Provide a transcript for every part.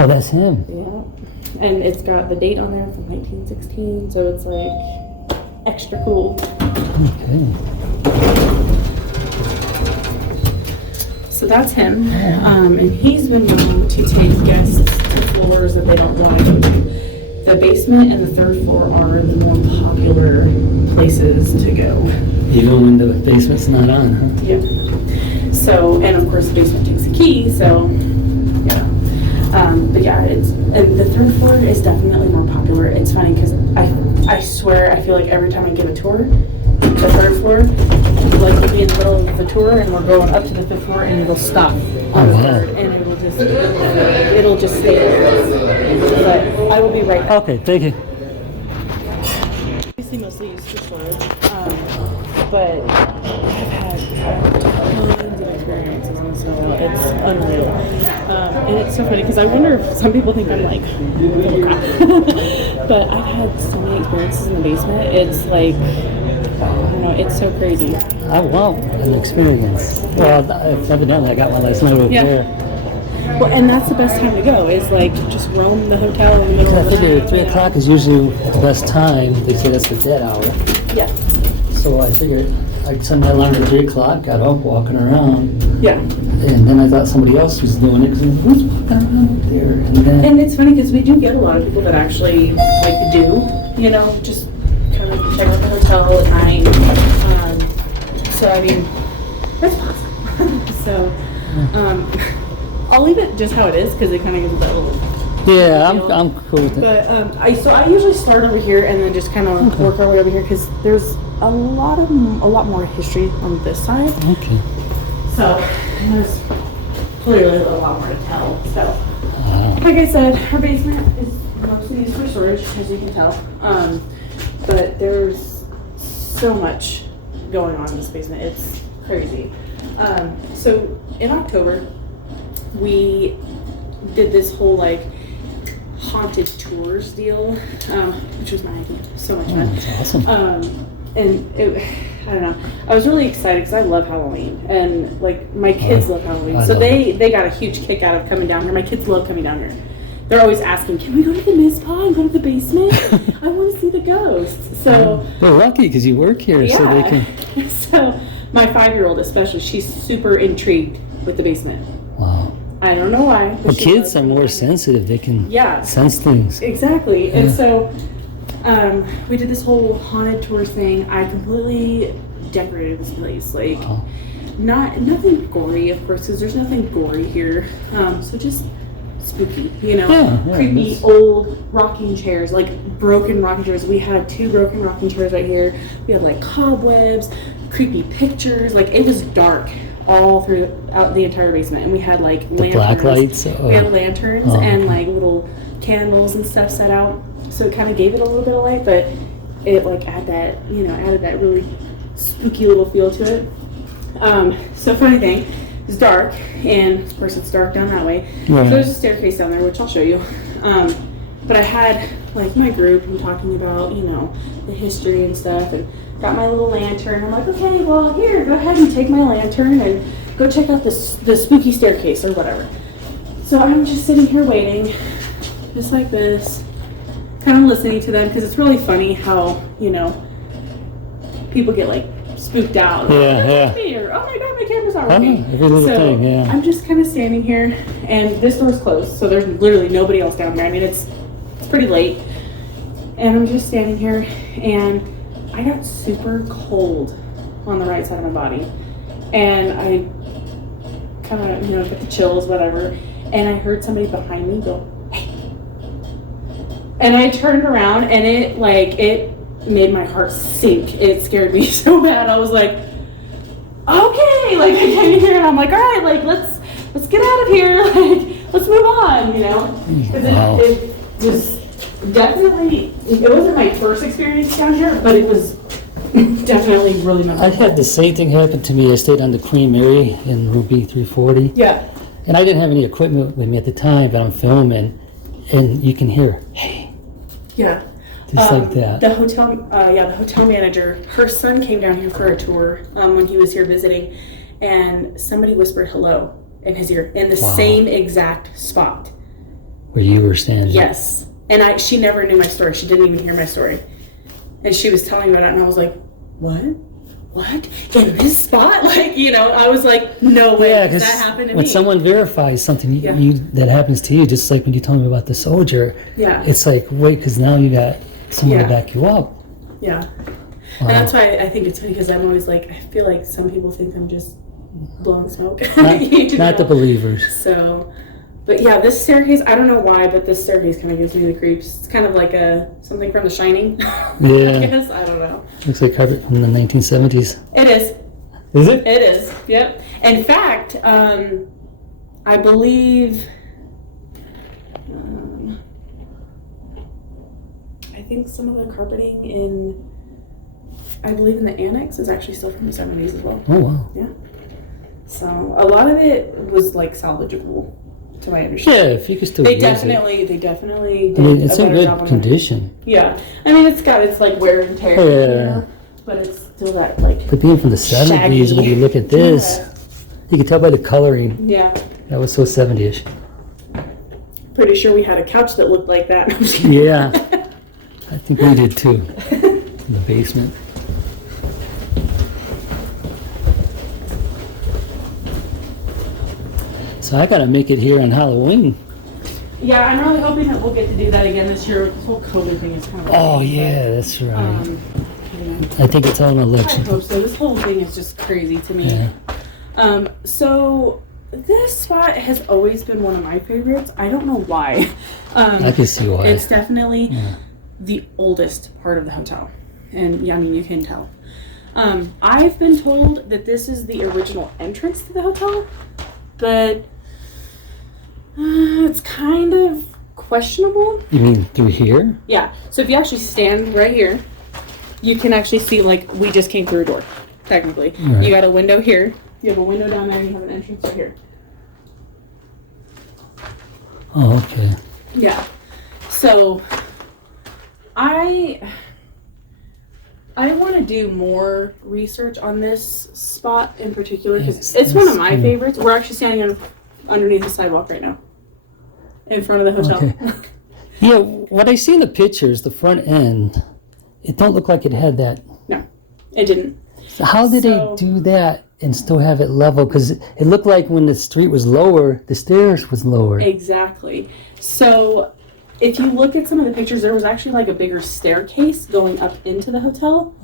Oh, that's him. Yeah. And it's got the date on there from 1916, so it's like extra cool. Okay. So that's him. And he's been known to take guests to floors that they don't want to go to. The basement and the third floor are the more popular places to go. Even when the basement's not on, huh? Yeah. So, and of course the basement takes a key, so, yeah. But yeah, and the third floor is definitely more popular. It's funny because I swear I feel like every time I give a tour, the third floor, like we'll be in the middle of the tour and we're going up to the fifth floor and it'll stop on the third and it'll just stay there. But I will be right back. Okay, thank you. Obviously mostly used for storage, but I've had tons of experiences on the snow. It's unreal. And it's so funny because I wonder if some people think I'm like, oh crap. But I've had so many experiences in the basement. It's like, I don't know, it's so crazy. I want an experience. Well, evidently I got one last night over there. Well, and that's the best time to go, is like just roam the hotel in the middle of the night. I figure 3 o'clock is usually the best time. They say that's the dead hour. Yeah. So I figured I'd set my alarm at 3 o'clock, got up walking around. Yeah. And then I thought somebody else was doing it because who's walking around up there? And it's funny because we do get a lot of people that actually like do, just kind of check out the hotel at night. So I mean, that's possible. So, I'll leave it just how it is because it kind of gives it that little. Yeah, I'm cool with it. But I usually start over here and then just kind of work our way over here because there's a lot more history on this side. Okay. So there's clearly a lot more to tell. So, like I said, our basement is mostly used for storage, as you can tell. But there's so much going on in this basement. It's crazy. So in October, we did this whole like haunted tours deal, which was my idea. So much fun. That's awesome. And I don't know. I was really excited because I love Halloween, and like my kids love Halloween, so they got a huge kick out of coming down here. My kids love coming down here. They're always asking, "Can we go to the Mizpah and go to the basement? I want to see the ghosts." So they're lucky because you work here, so they can. So my 5-year-old especially, she's super intrigued with the basement. Wow. I don't know why. Well, kids are more sensitive. They can sense things. Exactly. Yeah. And so we did this whole haunted tour thing. I completely decorated this place. Like, nothing gory, of course, because there's nothing gory here. So just spooky, creepy old rocking chairs, like broken rocking chairs. We had 2 broken rocking chairs right here. We had like cobwebs, creepy pictures. Like, it was dark all throughout the entire basement, and we had like lanterns. Black lights. We had lanterns and like little candles and stuff set out, so it kind of gave it a little bit of light, but it like added that really spooky little feel to it. So funny thing, it's dark, and of course it's dark down that way. Right. So there's a staircase down there, which I'll show you. But I had like my group and talking about the history and stuff, and got my little lantern. I'm like, okay, well, here, go ahead and take my lantern and go check out the spooky staircase or whatever. So I'm just sitting here waiting, just like this, kind of listening to them, because it's really funny how, people get like spooked out. Yeah. Or, oh my God, my camera's not working. Every little thing, yeah. I'm just kind of standing here, and this door's closed, so there's literally nobody else down there. I mean, it's pretty late, and I'm just standing here, and I got super cold on the right side of my body, and I kind of, get the chills, whatever, and I heard somebody behind me go, "Hey," and I turned around, and it made my heart sink. It scared me so bad. I was like, okay, like I came here, and I'm like, all right, like let's get out of here, like let's move on, because it was definitely, it wasn't my first experience down here, but it was definitely really memorable. I had the same thing happen to me. I stayed on the Queen Mary in Ruby 340. Yeah. And I didn't have any equipment with me at the time, but I'm filming, and you can hear, hey. Yeah. Just like that. The hotel manager, her son came down here for a tour when he was here visiting, and somebody whispered hello in his ear in the same exact spot. where you were standing. Yes. And she never knew my story. She didn't even hear my story. And she was telling me about it, and I was like, what? What? In this spot? Like, you know, I was like, no way. Yeah, because that happened to when me. someone verifies something Yeah. that happens to you, just like when you told me about the soldier, Yeah. it's like, wait, because now you got someone Yeah. to back you up. Yeah. Wow. And that's why I think it's funny, because I'm always like, I feel like some people think I'm just blowing smoke. Not, You not the know? believers. So, but yeah, this staircase, I don't know why, but this staircase kind of gives me the creeps. It's kind of like something from The Shining. Yeah. I guess, I don't know. Looks like carpet from the 1970s. It is. Is it? It is. Yep. In fact, I believe, I think some of the carpeting I believe in the annex is actually still from the 70s as well. Oh, wow. Yeah. So a lot of it was like salvageable, to my Yeah, understanding. if you could still They use definitely it. did I mean, it's a in better job good on condition. it. Yeah. I mean, it's got its like wear and tear. Yeah. You know, but it's still that like. But being from the 70s, Shaggy. when you look at this, you can tell by the coloring. Yeah. That was so 70ish. Pretty sure we had a couch that looked like that. I'm just kidding. Yeah. I think we did too. In the basement. So I gotta make it here on Halloween. Yeah, I'm really hoping that we'll get to do that again this year. This whole COVID thing is kind of. Oh yeah, that's right. Yeah. I think it's all an I election. hope so. This whole thing is just crazy to me. Yeah. So this spot has always been one of my favorites. I don't know why. I can see why. It's definitely Yeah. the oldest part of the hotel, and yeah, I mean you can tell. I've been told that this is the original entrance to the hotel, but it's kind of questionable. You mean through here? Yeah. So if you actually stand right here, you can actually see like we just came through a door. Technically, Right. you got a window here. You have a window down there. And you have an entrance right here. Oh, okay. Yeah. So I want to do more research on this spot in particular because Yes, it's one of my yes, favorites. We're actually standing underneath the sidewalk right now, in front of the hotel. Okay. Yeah, what I see in the pictures, the front end, it don't look like it had that. No, it didn't. So how did So- they do that and still have it level? Because it looked like when the street was lower, the stairs was lower. Exactly. So if you look at some of the pictures, there was actually like a bigger staircase going up into the hotel.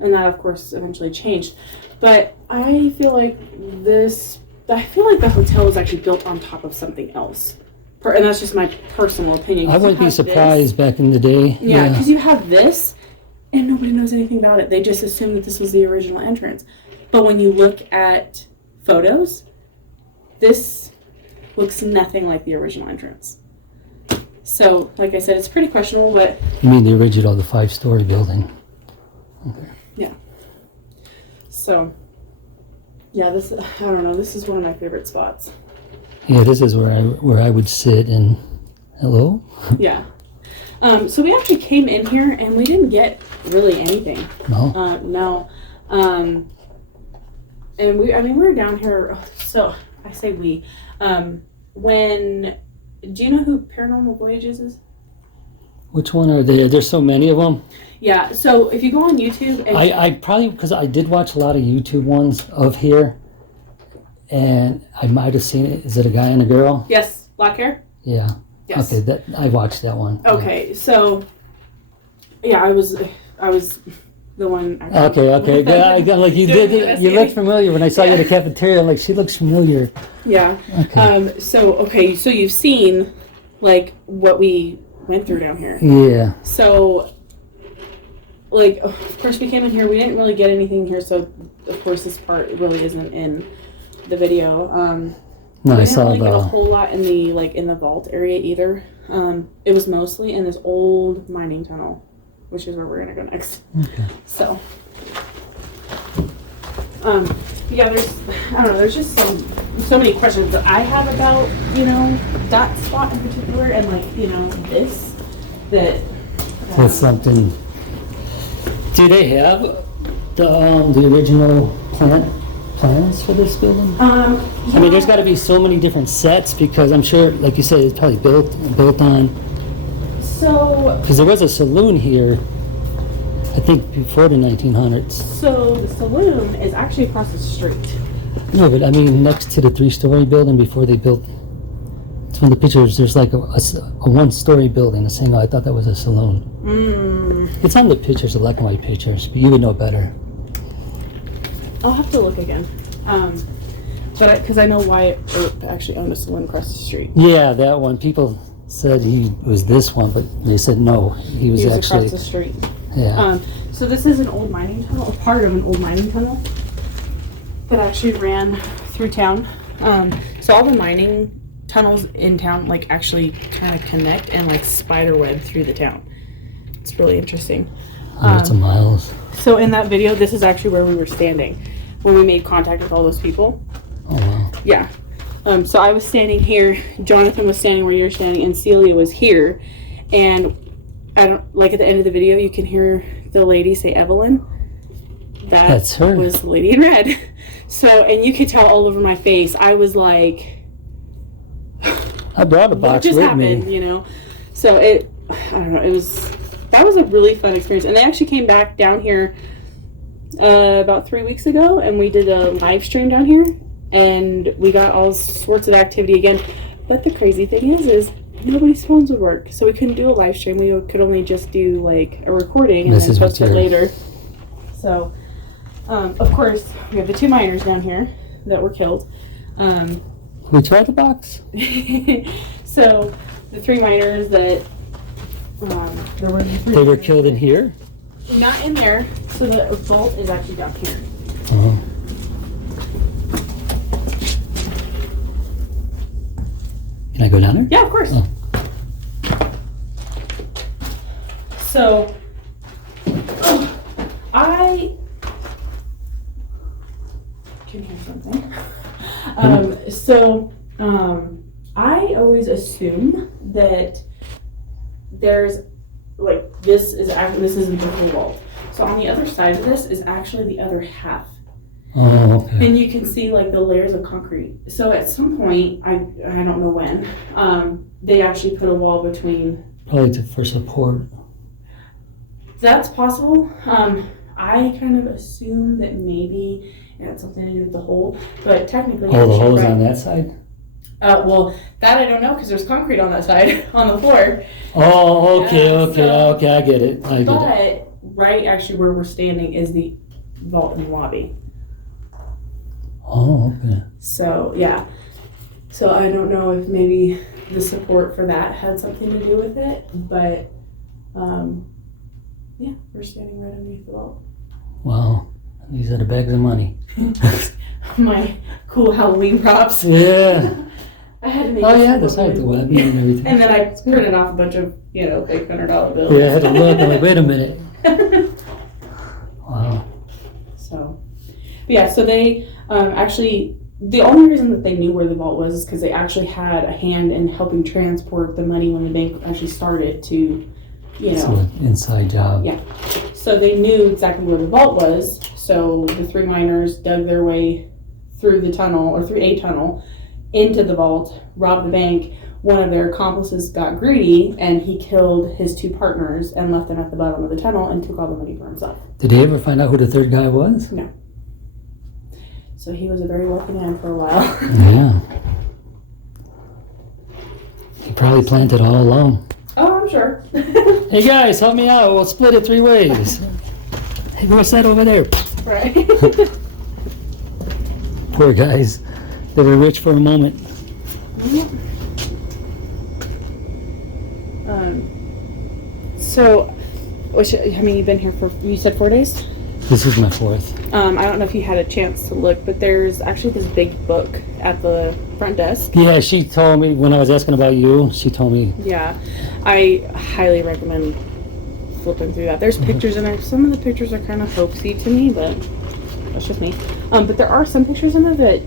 And that, of course, eventually changed. But I feel like the hotel was actually built on top of something else. And that's just my personal opinion. I 'Cause you wouldn't be have surprised back in the day. Yeah, because you have this, and nobody knows anything about it. They just assume that this was the original entrance. But when you look at photos, this looks nothing like the original entrance. So, like I said, it's pretty questionable, but You mean the original, the 5-story building? yeah. So, yeah, I don't know, this is one of my favorite spots. Yeah, this is where I would sit and hello. Yeah. So we actually came in here and we didn't get really anything. No. No. And we were down here. So I say we. Do you know who Paranormal Voyages is? Which one are they? There's so many of them. Yeah. So if you go on YouTube, and I probably because I did watch a lot of YouTube ones of here, and I might have seen it. Is it a guy and a girl? yes, black hair. Yeah. Yes. Okay, I watched that one. Okay. So yeah, I was the one. Okay. Good. I'm like you Doing the did. You investigating. looked familiar when I saw you in the Yeah. cafeteria. I'm like she looks familiar. Yeah. Okay. So you've seen like what we went through down here. Yeah. So, like, of course, we came in here. We didn't really get anything here, so of course, this part really isn't in the video. No, we I didn't saw really get a the. whole lot in the vault area either. It was mostly in this old mining tunnel, which is where we're gonna go next. Okay. So, yeah, there's just so many questions that I have about that spot in particular, and this that. That's something. Do they have the original plans for this building? Yeah. I mean, there's got to be so many different sets because I'm sure, like you said, it's probably built on. So, Because there was a saloon here, I think, before the 1900s. so the saloon is actually across the street. No, but I mean, next to the 3-story building before they built. It's one of the pictures. There's like a 1-story building. Saying, oh, I thought that was a saloon. It's on the pictures, the black and white pictures, but you would know better. I'll have to look again. But because I know Wyatt actually owned a saloon across the street. Yeah, that one. People said he was this one, but they said no, he was actually across the street. Yeah. So this is an old mining tunnel, a part of an old mining tunnel that actually ran through town. So all the mining tunnels in town like actually kind of connect and like spider web through the town. It's really interesting. Hundreds of miles. So in that video, this is actually where we were standing when we made contact with all those people. Oh wow. Yeah. So I was standing here, Jonathan was standing where you're standing, and Celia was here. And I don't like at the end of the video, you can hear the lady say Evelyn. That's her. Was the lady in red. So, and you could tell all over my face, I was like, I brought a what box just with happened, me. you know? So I don't know, that was a really fun experience. And they actually came back down here about 3 weeks ago, and we did a live stream down here, and we got all sorts of activity again. But the crazy thing is nobody's phones would work, so we couldn't do a live stream. We could only just do like a recording and then post it later. So, of course, we have the 2 miners down here that were killed. We tried the box. So the 3 miners that there were They were killed in here. not in there. So the vault is actually down here. Oh. Can I go down there? Yeah, of course. Oh. So I can hear something. I always assume that there's like this isn't the whole vault. So on the other side of this is actually the other half. Oh, okay. And you can see like the layers of concrete. So at some point, I don't know when, they actually put a wall between. Probably for support. That's possible. I kind of assume that maybe it had something to do with the hole, but technically. Oh, the hole's on that side? Well, that I don't know because there's concrete on that side, on the floor. Oh, okay, Yeah, okay, I get it. But right actually where we're standing is the vault in the lobby. Oh, okay. So, yeah. So I don't know if maybe the support for that had something to do with it, but yeah, we're standing right underneath the vault. Wow. These are the bags of money. My cool Halloween props. Yeah. I had to make Oh, this yeah, look the side, the really webbing and everything. And then I printed off a bunch of, fake $100 bills. Yeah, I had to look. I'm like, wait a minute. Wow. So, but yeah, so they actually, the only reason that they knew where the vault was is because they actually had a hand in helping transport the money when the bank actually started to, So an inside job. Yeah. So they knew exactly where the vault was. So the 3 miners dug their way through the tunnel, or through a tunnel, into the vault, robbed the bank. One of their accomplices got greedy, and he killed his 2 partners and left them at the bottom of the tunnel and took all the money for himself. Did he ever find out who the third guy was? No. So he was a very wealthy man for a while. Yeah. He probably planned it all along. Oh, I'm sure. Hey guys, help me out. We'll split it 3 ways. Hey, what's that over there? Right. Poor guys. They were rich for a moment. So, you've been here for, you said 4 days? This is my 4th. I don't know if you had a chance to look, but there's actually this big book at the front desk. Yeah, she told me, when I was asking about you, she told me. Yeah, I highly recommend flipping through that. There's pictures in there. Some of the pictures are kind of hoaxy to me, but that's just me. But there are some pictures in there that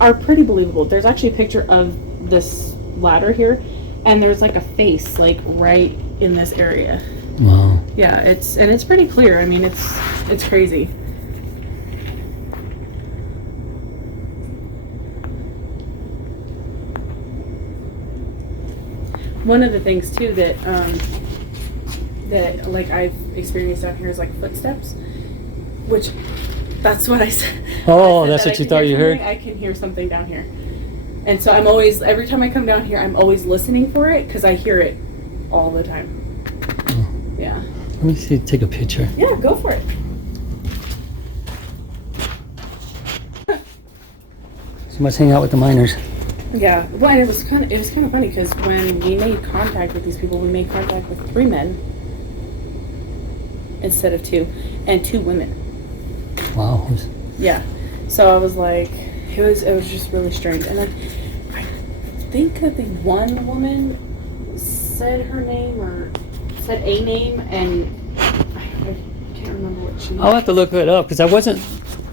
are pretty believable. There's actually a picture of this ladder here, and there's like a face like right in this area. Wow. Yeah, it's pretty clear. I mean, it's crazy. One of the things too that that like I've experienced down here is like footsteps, which that's what I said. Oh, I said that's that what I you can thought hear you heard? something, I can hear something down here, and so I'm always, every time I come down here, I'm always listening for it because I hear it all the time. Oh. Yeah. Let me see. Take a picture. Yeah, go for it. So must hang out with the miners. Yeah, well, and it was kind of funny because when we made contact with these people, we made contact with 3 men instead of 2, and 2 women. Wow. Yeah, so I was like, it was just really strange, and then I think that the one woman said her name or said a name, and I can't remember what she. I'll have to look it up because I wasn't.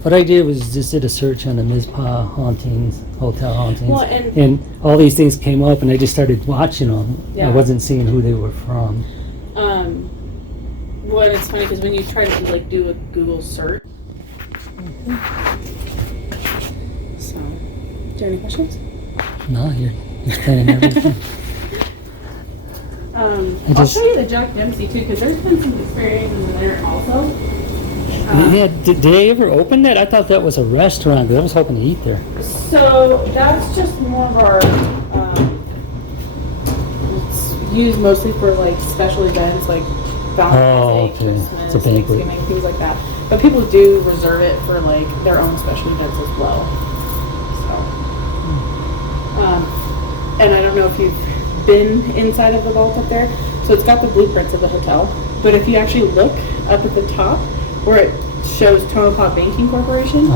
What I did was just did a search on the Mizpah hauntings, hotel hauntings, Well, and all these things came up, and I just started watching them. Yeah. I wasn't seeing who they were from. Well, it's funny because when you try to like do a Google search. So, do you have any questions? No, you're explaining everything. I'll show you the Jack Dempsey too, because there's been some experiences in there also. Yeah, did they ever open that? I thought that was a restaurant, but I was hoping to eat there. So that's just more of our. It's used mostly for like special events, like Valentine's Day, okay. Christmas, It's a banquet. Thanksgiving, things like that. But people do reserve it for like their own special events as well. So, and I don't know if you've been inside of the vault up there. So it's got the blueprints of the hotel. But if you actually look up at the top where it shows Tonopah Banking Corporation,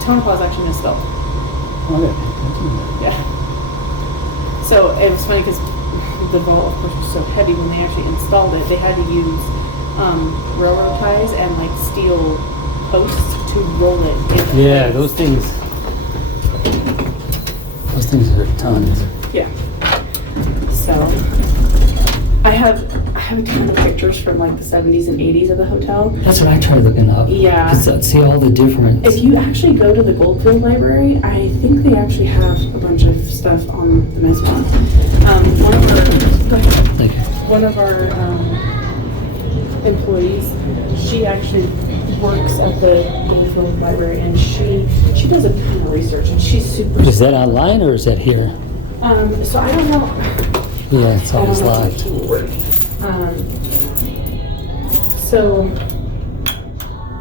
Tonopah is actually misspelled. Okay. Yeah. So it was funny because the vault, of course, was so heavy when they actually installed it. They had to use railroad ties and like steel posts to roll it. Yeah, those things are tons. Yeah. So I have a ton of pictures from like the 70s and 80s of the hotel. That's what I tried looking up. Yeah. To see all the different. If you actually go to the Goldfield Library, I think they actually have a bunch of stuff on the Mizpah. One of our employees, she actually works at the Goldfield Library, and she does a ton of research, and she's super. Is that online or is that here? So I don't know. Yeah, it's always live. So,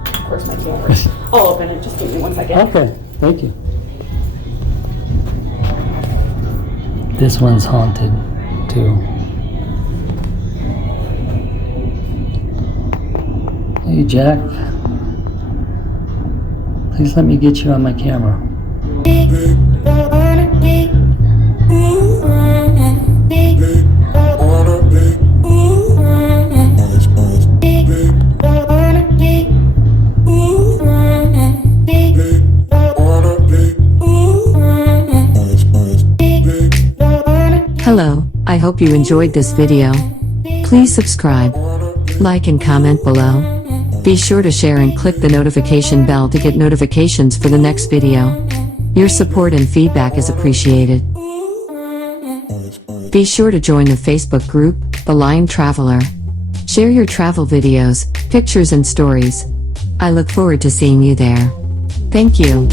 of course, my key won't work. I'll open it. Just give me 1 second. Okay, thank you. This one's haunted too. Hey, Jack. Please let me get you on my camera. Hello, I hope you enjoyed this video. Please subscribe, like and comment below. Be sure to share and click the notification bell to get notifications for the next video. Your support and feedback is appreciated. Be sure to join the Facebook group, The Lion Traveler. Share your travel videos, pictures and stories. I look forward to seeing you there. Thank you.